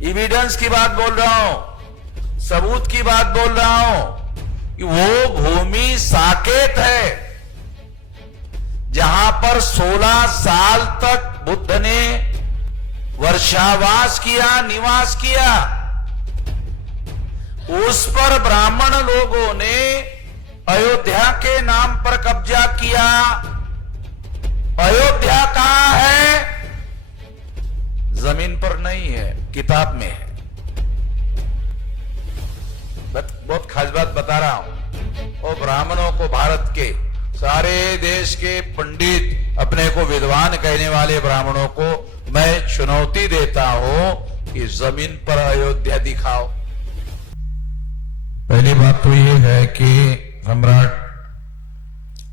Evidence की बात बोल रहा हूं, सबूत की बात बोल रहा हूं कि वो भूमि साकेत है जहां पर 16 साल तक बुद्ध ने वर्षावास किया, निवास किया। उस पर ब्राह्मण लोगों ने अयोध्या के नाम पर कब्जा किया। अयोध्या कहां है? जमीन पर नहीं है, किताब में है। बहुत खास बात बता रहा हूं। और ब्राह्मणों को, भारत के सारे देश के पंडित, अपने को विद्वान कहने वाले ब्राह्मणों को मैं चुनौती देता हूं कि जमीन पर अयोध्या दिखाओ। पहली बात तो ये है कि सम्राट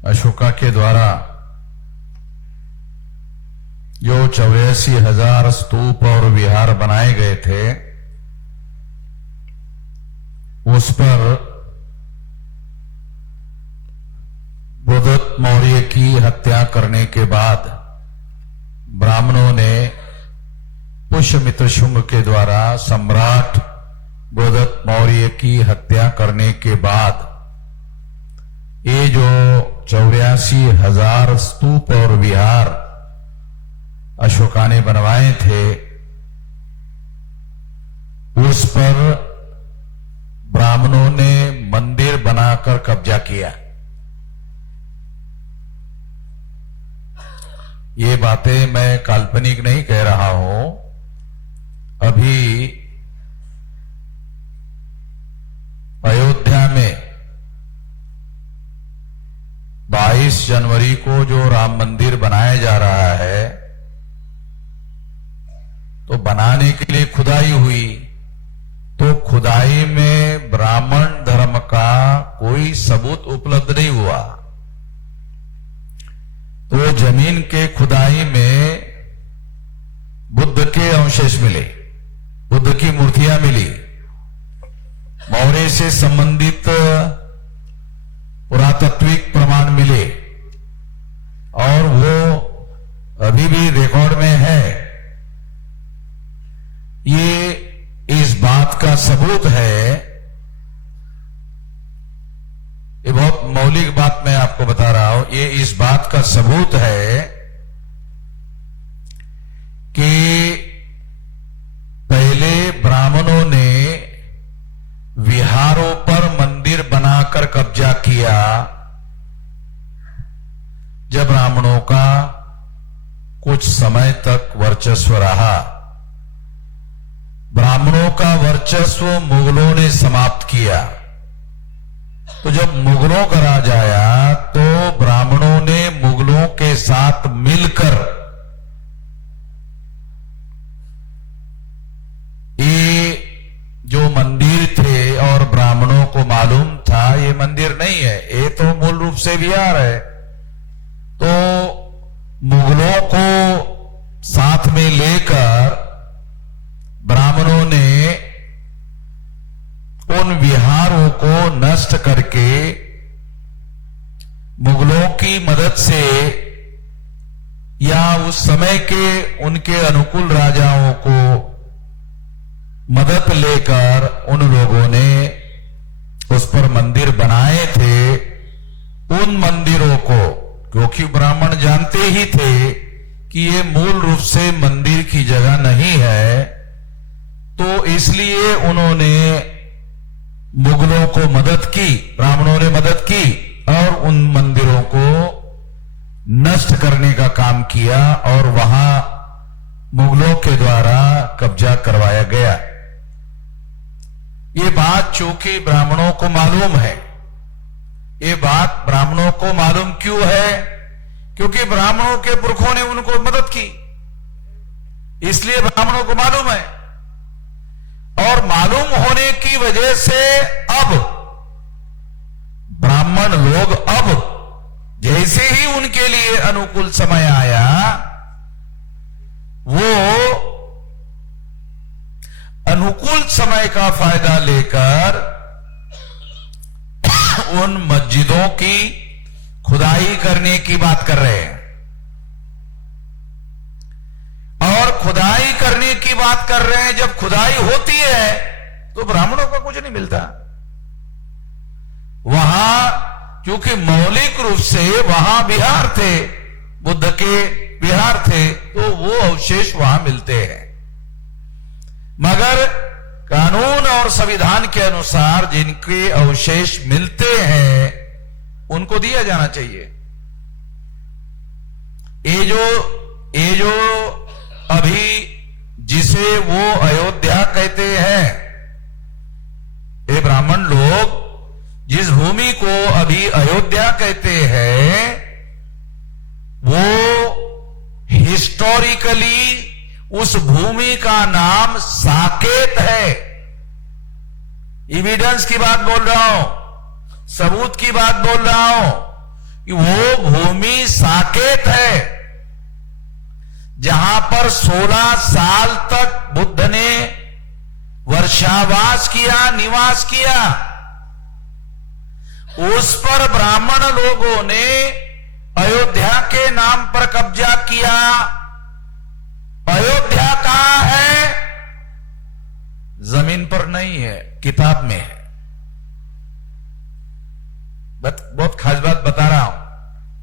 अशोका के द्वारा जो 84,000 स्तूप और विहार बनाए गए थे, उस पर बुद्धदत्त मौर्य की हत्या करने के बाद ब्राह्मणों ने पुष्यमित्र शुंग के द्वारा सम्राट बुद्धदत्त मौर्य की हत्या करने के बाद ये जो 84,000 स्तूप और विहार अशोका ने बनवाए थे, उस पर ब्राह्मणों ने मंदिर बनाकर कब्जा किया। ये बातें मैं काल्पनिक नहीं कह रहा हूं। अभी अयोध्या में 22 जनवरी को जो राम मंदिर बनाया जा रहा है, तो बनाने के लिए खुदाई हुई, तो खुदाई में ब्राह्मण धर्म का कोई सबूत उपलब्ध नहीं हुआ। तो जमीन के खुदाई में बुद्ध के अवशेष मिले, बुद्ध की मूर्तियां मिली, मौर्य से संबंधित पुरातात्विक प्रमाण मिले, और वो अभी भी रिकॉर्ड में है। ये इस बात का सबूत है, ये बहुत मौलिक बात मैं आपको बता रहा हूं, ये इस बात का सबूत है कि पहले ब्राह्मणों ने विहारों पर मंदिर बनाकर कब्जा किया। जब ब्राह्मणों का कुछ समय तक वर्चस्व रहा, ब्राह्मणों का वर्चस्व मुगलों ने समाप्त किया। तो जब मुगलों का राज आया, तो ब्राह्मणों ने मुगलों के साथ मिलकर ये जो मंदिर थे, और ब्राह्मणों को मालूम था ये मंदिर नहीं है, ये तो मूल रूप से विहार है, तो मुगलों को साथ में लेकर ब्राह्मणों ने उन विहारों को नष्ट करके मुगलों की मदद से, या उस समय के उनके अनुकूल राजाओं को मदद लेकर उन लोगों ने उस पर मंदिर बनाए थे। उन मंदिरों को, क्योंकि ब्राह्मण जानते ही थे कि ये मूल रूप से मंदिर की जगह नहीं है, तो इसलिए उन्होंने मुगलों को मदद की, ब्राह्मणों ने मदद की, और उन मंदिरों को नष्ट करने का काम किया, और वहां मुगलों के द्वारा कब्जा करवाया गया। ये बात चूंकि ब्राह्मणों को मालूम है, ये बात ब्राह्मणों को मालूम क्यों है? क्योंकि ब्राह्मणों के पुरखों ने उनको मदद की, इसलिए ब्राह्मणों को मालूम है। और मालूम होने की वजह से अब ब्राह्मण लोग, अब जैसे ही उनके लिए अनुकूल समय आया, वो अनुकूल समय का फायदा लेकर उन मस्जिदों की खुदाई करने की बात कर रहे हैं। और खुदाई करने की बात कर रहे हैं, जब खुदाई होती है तो ब्राह्मणों को कुछ नहीं मिलता। वहां क्योंकि मौलिक रूप से वहां विहार थे, बुद्ध के विहार थे, तो वो अवशेष वहां मिलते हैं। मगर कानून और संविधान के अनुसार जिनके अवशेष मिलते हैं उनको दिया जाना चाहिए। ये जो अभी जिसे वो अयोध्या कहते हैं, ये ब्राह्मण लोग जिस भूमि को अभी अयोध्या कहते हैं, वो हिस्टोरिकली उस भूमि का नाम साकेत है। एविडेंस की बात बोल रहा हूं, सबूत की बात बोल रहा हूं कि वो भूमि साकेत है, जहां पर 16 साल तक बुद्ध ने वर्षावास किया, निवास किया। उस पर ब्राह्मण लोगों ने अयोध्या के नाम पर कब्जा किया। अयोध्या कहां है? जमीन पर नहीं है, किताब में है। बहुत खास बात बता रहा हूं।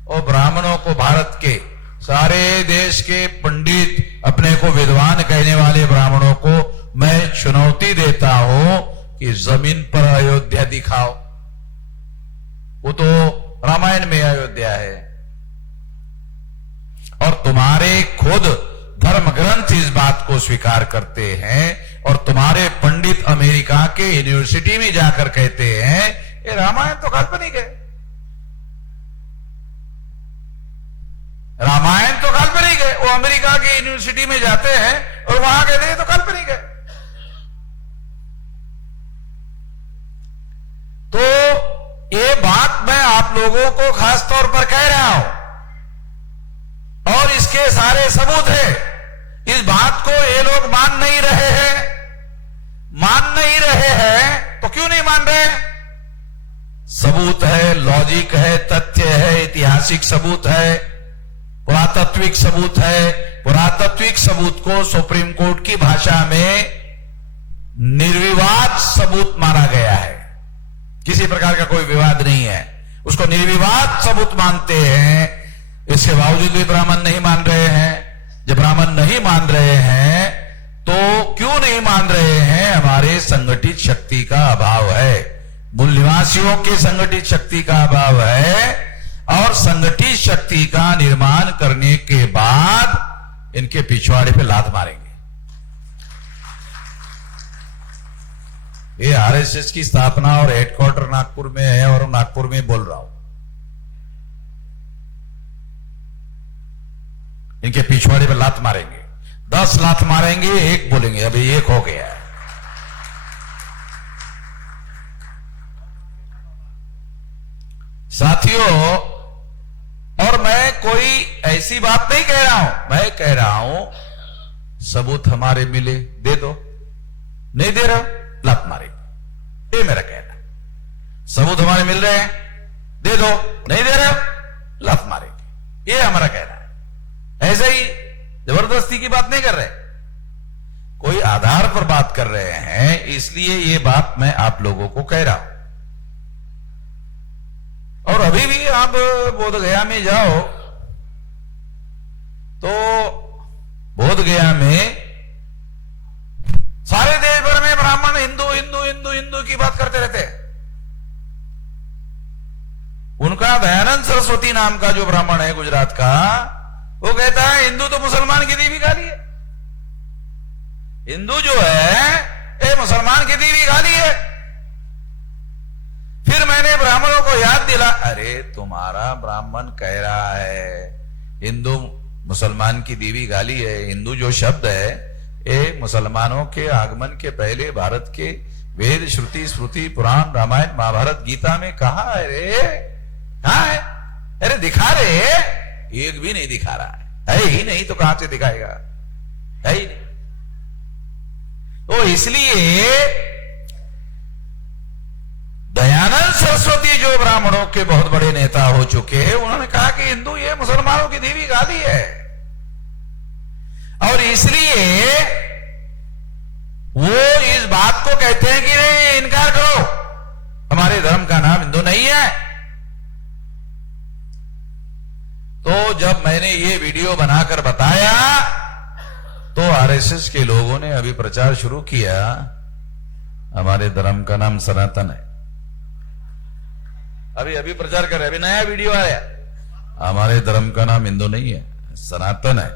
और ब्राह्मणों को, भारत के सारे देश के पंडित, अपने को विद्वान कहने वाले ब्राह्मणों को मैं चुनौती देता हूं कि जमीन पर अयोध्या दिखाओ। वो तो रामायण में अयोध्या है, और तुम्हारे खुद धर्म ग्रंथ इस बात को स्वीकार करते हैं, और तुम्हारे पंडित अमेरिका के यूनिवर्सिटी में जाकर कहते हैं ये रामायण तो काल्पनिक है, रामायण तो काल्पनिक है। वो अमेरिका के यूनिवर्सिटी में जाते हैं और वहां कहते हैं तो काल्पनिक है। तो ये बात मैं आप लोगों को खास तौर पर कह रहा हूं, और इसके सारे सबूत है। इस बात को ये लोग मान नहीं रहे हैं। मान नहीं रहे हैं तो क्यों नहीं मान रहे? सबूत है, लॉजिक है, तथ्य है, ऐतिहासिक सबूत है, पुरातात्विक सबूत है। पुरातात्विक सबूत को सुप्रीम कोर्ट की भाषा में निर्विवाद सबूत माना गया है। किसी प्रकार का कोई विवाद नहीं है, उसको निर्विवाद सबूत मानते हैं। इसके बावजूद भी ब्राह्मण नहीं मान रहे हैं। जब ब्राह्मण नहीं मान रहे हैं तो क्यों नहीं मान रहे हैं? हमारे संगठित शक्ति का अभाव है, मूल निवासियों के संगठित शक्ति का अभाव है, और संगठित शक्ति का निर्माण करने के बाद इनके पिछवाड़े पे लात मारेंगे। ये आरएसएस की स्थापना और हेडक्वार्टर नागपुर में है, और नागपुर में बोल रहा हूं। इनके पिछवाड़े पे लात मारेंगे, 10 लात मारेंगे, एक बोलेंगे अभी एक हो गया है। साथियों, और मैं कोई ऐसी बात नहीं कह रहा हूं, मैं कह रहा हूं सबूत हमारे मिले, दे दो। नहीं दे रहे हो, लात मारेंगे। ये मेरा कहना है। सबूत हमारे मिल रहे हैं, दे दो। नहीं दे रहे हो, लात मारेंगे। ये हमारा कहना है। ऐसे ही जबरदस्ती की बात नहीं कर रहे, कोई आधार पर बात कर रहे हैं, इसलिए ये बात मैं आप लोगों को कह रहा हूं। और अभी भी आप बोधगया में जाओ तो बोधगया में सारे देश भर में ब्राह्मण हिंदू हिंदू हिंदू हिंदू की बात करते रहते हैं। उनका दयानंद सरस्वती नाम का जो ब्राह्मण है गुजरात का, वो कहता है हिंदू तो मुसलमान की देवी गाली है। हिंदू जो है ये मुसलमान की देवी गाली है। फिर मैंने ब्राह्मणों को याद दिला, अरे तुम्हारा ब्राह्मण कह रहा है हिंदू मुसलमान की देवी गाली है। हिंदू जो शब्द है ये मुसलमानों के आगमन के पहले भारत के वेद, श्रुति, स्मृति, पुराण, रामायण, महाभारत, गीता में कहा है रे? कहां है? अरे दिखा रे। एक भी नहीं दिखा रहा है ही नहीं, तो कहां से दिखाएगा? है ही नहीं। तो इसलिए दयानंद सरस्वती जो ब्राह्मणों के बहुत बड़े नेता हो चुके हैं, उन्होंने कहा कि हिंदू ये मुसलमानों की देवी गाली है। और इसलिए वो इस बात को कहते हैं कि नहीं, इनकार करो, हमारे धर्म का नाम हिंदू नहीं है। तो जब मैंने ये वीडियो बनाकर बताया तो आरएसएस के लोगों ने अभी प्रचार शुरू किया, हमारे धर्म का नाम सनातन है। अभी प्रचार कर रहे, अभी नया वीडियो आया, हमारे धर्म का नाम हिंदू नहीं है, सनातन है।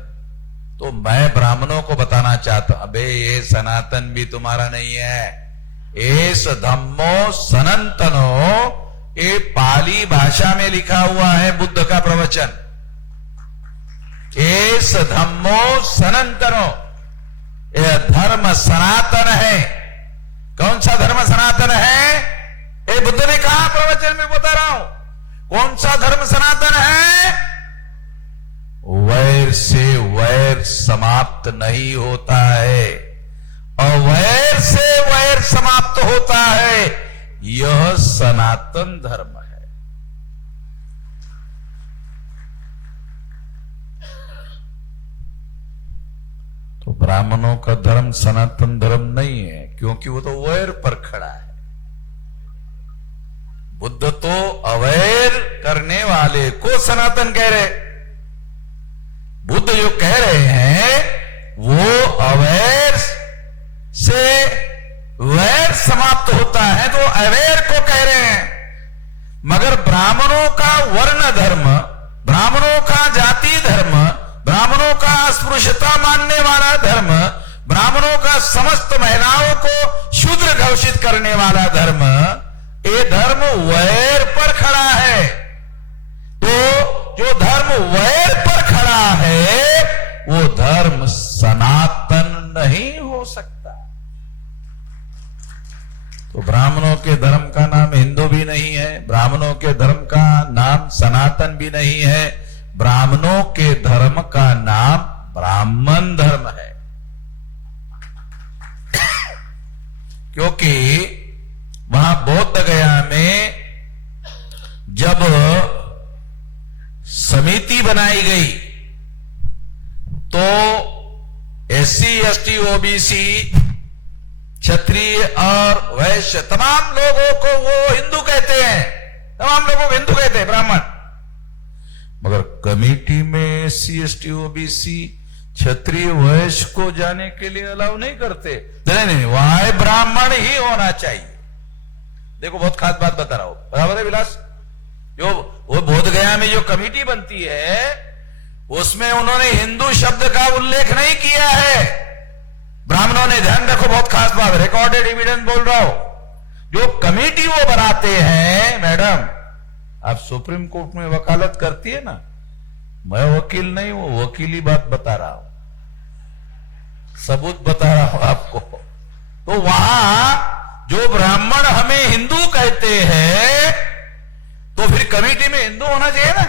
तो मैं ब्राह्मणों को बताना चाहता हूं, अबे ये सनातन भी तुम्हारा नहीं है, एस धम्मो सनातनो, ये पाली भाषा में लिखा हुआ है बुद्ध का प्रवचन। एस धम्मो सनातनो, यह धर्म सनातन है। कौन सा धर्म सनातन है? ये बुद्ध ने कहा प्रवचन में, बता रहा हूं कौन सा धर्म सनातन है। वैर से वैर समाप्त नहीं होता है, अवैर से वैर समाप्त होता है, यह सनातन धर्म है। तो ब्राह्मणों का धर्म सनातन धर्म नहीं है, क्योंकि वो तो वैर पर खड़ा है। बुद्ध तो अवैर करने वाले को सनातन कह रहे। बुद्ध जो कह रहे हैं वो अवैर से वैर समाप्त होता है, तो अवैर को कह रहे हैं। मगर ब्राह्मणों का वर्ण धर्म, ब्राह्मणों का जाति धर्म, ब्राह्मणों का अस्पृश्यता मानने वाला धर्म, ब्राह्मणों का समस्त महिलाओं को शूद्र घोषित करने वाला धर्म, ये धर्म वैर पर खड़ा है। तो जो धर्म वैर पर खड़ा है वो धर्म सनातन नहीं हो सकता। तो ब्राह्मणों के धर्म का नाम हिंदू भी नहीं है, ब्राह्मणों के धर्म का नाम सनातन भी नहीं है, ब्राह्मणों के धर्म का नाम ब्राह्मण धर्म है। क्योंकि वहां बौद्ध गया में जब समिति बनाई गई तो SC ST OBC क्षत्रिय और वैश्य तमाम लोगों को वो हिंदू कहते हैं, तमाम लोगों को हिंदू कहते हैं, ब्राह्मण। मगर कमेटी में SC ST OBC क्षत्रिय वैश्य को जाने के लिए अलाउ नहीं करते। नहीं, वहां ब्राह्मण ही होना चाहिए। देखो बहुत खास बात बता रहा हूं, बराबर है विलास? जो वो बोध गया में जो कमेटी बनती है उसमें उन्होंने हिंदू शब्द का उल्लेख नहीं किया है। ब्राह्मणों ने, ध्यान रखो, बहुत खास बात, रिकॉर्डेड एविडेंस बोल रहा हूं। जो कमेटी वो बनाते हैं, मैडम आप सुप्रीम कोर्ट में वकालत करती है ना, मैं वकील नहीं हूं, वकीली बात बता रहा हूं, सबूत बता रहा हूं आपको। तो वहां जो ब्राह्मण हमें हिंदू कहते हैं तो फिर कमेटी में हिंदू होना चाहिए ना,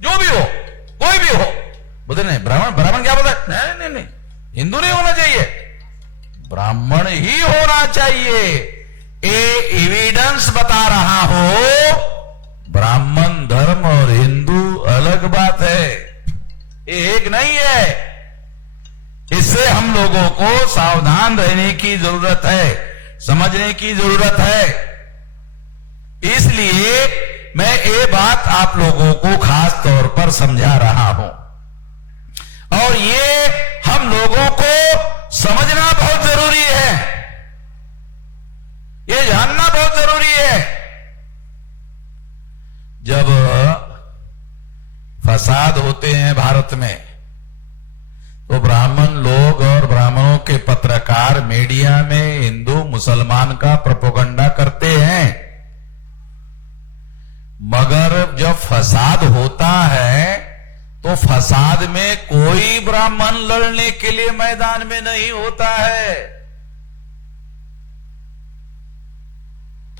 जो भी हो, कोई भी हो। बोलते नहीं, ब्राह्मण क्या बोलता है? नहीं, हिंदू नहीं होना चाहिए, ब्राह्मण ही होना चाहिए। एविडेंस बता रहा हो, ब्राह्मण धर्म और हिंदू अलग बात है, एक नहीं है। इससे हम लोगों को सावधान रहने की जरूरत है, समझने की जरूरत है। इसलिए मैं ये बात आप लोगों को खास तौर पर समझा रहा हूं, और ये हम लोगों को समझना बहुत जरूरी है, ये जानना बहुत जरूरी है। जब फसाद होते हैं भारत में तो ब्राह्मण लोग और ब्राह्मणों के पत्रकार मीडिया में हिंदू मुसलमान का प्रोपेगेंडा करते हैं, मगर जब फसाद होता है तो फसाद में कोई ब्राह्मण लड़ने के लिए मैदान में नहीं होता है।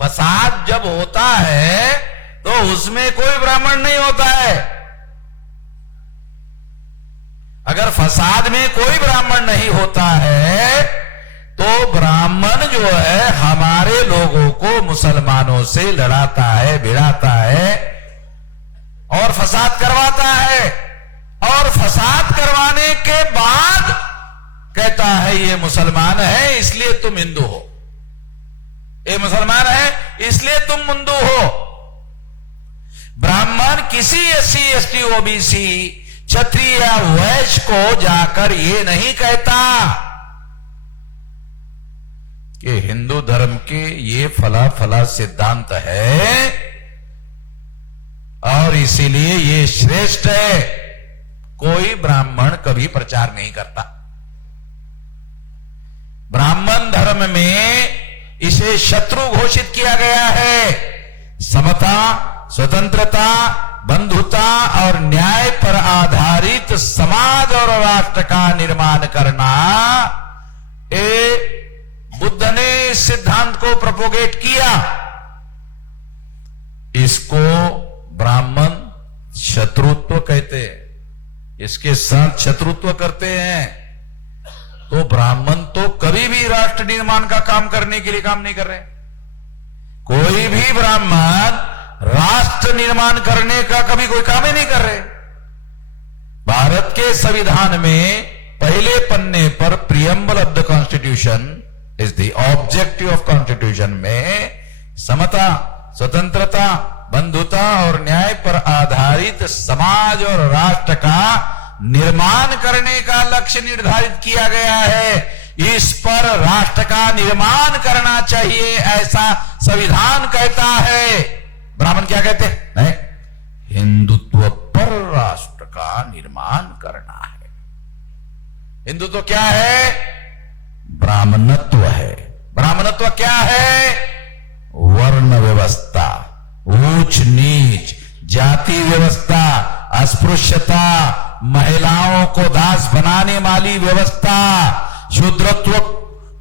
फसाद जब होता है तो उसमें कोई ब्राह्मण नहीं होता है। अगर फसाद में कोई ब्राह्मण नहीं होता है तो ब्राह्मण जो है हमारे लोगों को मुसलमानों से लड़ाता है, भिड़ाता है और फसाद करवाता है। और फसाद करवाने के बाद कहता है ये मुसलमान है इसलिए तुम हिंदू हो, ये मुसलमान है इसलिए तुम हिंदू हो। ब्राह्मण किसी SC ST OBC क्षत्रिय या वैश्य को जाकर ये नहीं कहता कि हिंदू धर्म के ये फला फला सिद्धांत है और इसीलिए ये श्रेष्ठ है। कोई ब्राह्मण कभी प्रचार नहीं करता। ब्राह्मण धर्म में इसे शत्रु घोषित किया गया है। समता, स्वतंत्रता, बंधुता और न्याय पर आधारित समाज और राष्ट्र का निर्माण करना, बुद्ध ने इस सिद्धांत को प्रोपोगेट किया। इसको ब्राह्मण शत्रुत्व कहते हैं, इसके साथ शत्रुत्व करते हैं। तो ब्राह्मण तो कभी भी राष्ट्र निर्माण का काम करने के लिए काम नहीं कर रहे। कोई भी ब्राह्मण राष्ट्र निर्माण करने का कभी कोई काम ही नहीं कर रहे। भारत के संविधान में पहले पन्ने पर preamble of the constitution is the objective of constitution में समता, स्वतंत्रता, बंधुता और न्याय पर आधारित समाज और राष्ट्र का निर्माण करने का लक्ष्य निर्धारित किया गया है। इस पर राष्ट्र का निर्माण करना चाहिए ऐसा संविधान कहता है। ब्राह्मण क्या कहते हैं? नहीं, हिंदुत्व पर राष्ट्र का निर्माण करना है। हिंदुत्व क्या है? ब्राह्मणत्व है। ब्राह्मणत्व क्या है? वर्ण व्यवस्था, ऊंच नीच, जाति व्यवस्था, अस्पृश्यता, महिलाओं को दास बनाने वाली व्यवस्था, शूद्रत्व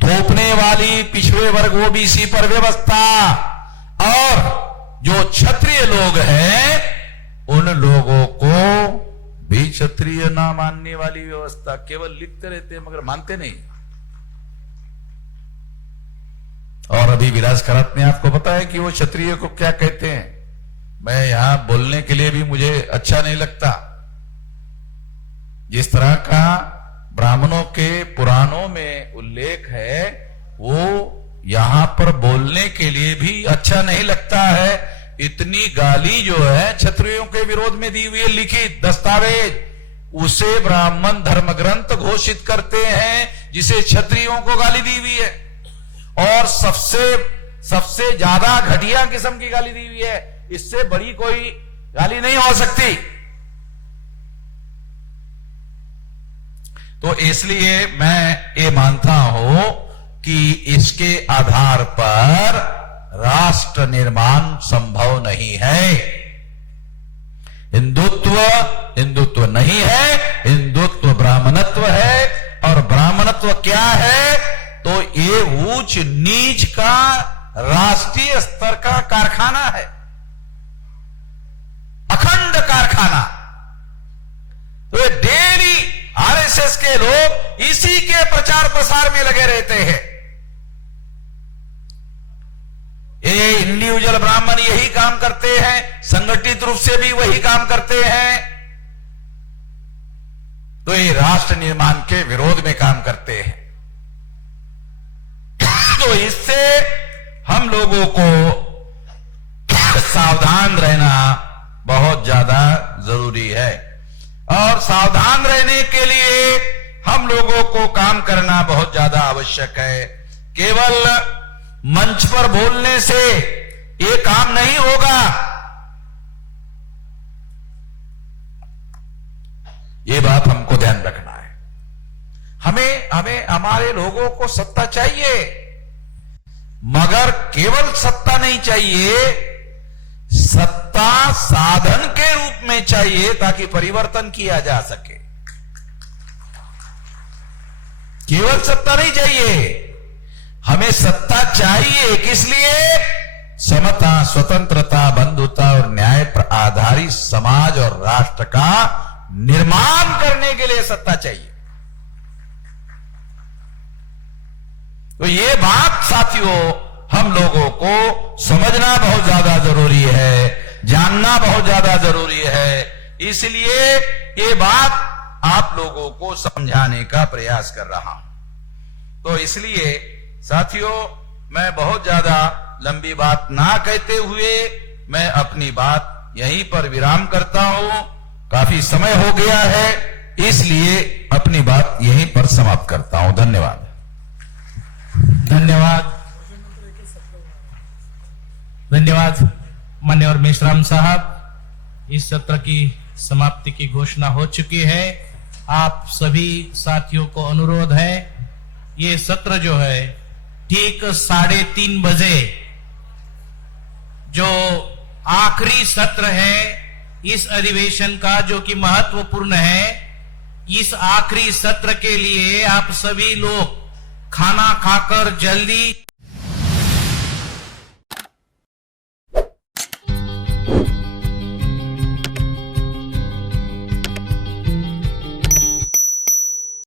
थोपने वाली पिछड़े वर्ग OBC पर व्यवस्था, और जो क्षत्रिय लोग हैं उन लोगों को भी क्षत्रिय ना मानने वाली व्यवस्था। केवल लिखते रहते हैं मगर मानते नहीं। और अभी विलास खरात ने आपको पता है कि वो क्षत्रिय को क्या कहते हैं। मैं यहां बोलने के लिए भी मुझे अच्छा नहीं लगता। जिस तरह का ब्राह्मणों के पुराणों में उल्लेख है वो यहां पर बोलने के लिए भी अच्छा नहीं लगता है। इतनी गाली जो है क्षत्रियों के विरोध में दी हुई है, लिखित दस्तावेज, उसे ब्राह्मण धर्म ग्रंथ घोषित करते हैं जिसे क्षत्रियों को गाली दी हुई है। और सबसे ज्यादा घटिया किस्म की गाली दी हुई है। इससे बड़ी कोई गाली नहीं हो सकती। तो इसलिए मैं ये मानता हूं कि इसके आधार पर राष्ट्र निर्माण संभव नहीं है। हिंदुत्व नहीं है, हिंदुत्व ब्राह्मणत्व है। और ब्राह्मणत्व क्या है? तो ये ऊंच नीच का राष्ट्रीय स्तर का कारखाना है, अखंड कारखाना। तो डेली RSS के लोग इसी के प्रचार प्रसार में लगे रहते हैं। ये इंडिविजुअल ब्राह्मण यही काम करते हैं, संगठित रूप से भी वही काम करते हैं। तो ये राष्ट्र निर्माण के विरोध में काम करते हैं। तो इससे हम लोगों को सावधान रहना बहुत ज्यादा जरूरी है। और सावधान रहने के लिए हम लोगों को काम करना बहुत ज्यादा आवश्यक है। केवल मंच पर बोलने से ये काम नहीं होगा। ये बात हमको ध्यान रखना है। हमें हमारे लोगों को सत्ता चाहिए, मगर केवल सत्ता नहीं चाहिए, सत्ता साधन के रूप में चाहिए ताकि परिवर्तन किया जा सके। केवल सत्ता नहीं चाहिए, हमें सत्ता चाहिए। किस लिए? समता, स्वतंत्रता, बंधुता और न्याय पर आधारित समाज और राष्ट्र का निर्माण करने के लिए सत्ता चाहिए। तो ये बात साथियों हम लोगों को समझना बहुत ज्यादा जरूरी है, जानना बहुत ज्यादा जरूरी है। इसलिए ये बात आप लोगों को समझाने का प्रयास कर रहा हूं। तो इसलिए साथियों, मैं बहुत ज्यादा लंबी बात ना कहते हुए मैं अपनी बात यहीं पर विराम करता हूं। काफी समय हो गया है, इसलिए अपनी बात यहीं पर समाप्त करता हूं। धन्यवाद। धन्यवाद, धन्यवाद मान्यवर मेश्राम साहब। इस सत्र की समाप्ति की घोषणा हो चुकी है। आप सभी साथियों को अनुरोध है, ये सत्र जो है ठीक 3:30 बजे, जो आखिरी सत्र है इस अधिवेशन का, जो कि महत्वपूर्ण है, इस आखिरी सत्र के लिए आप सभी लोग खाना खाकर जल्दी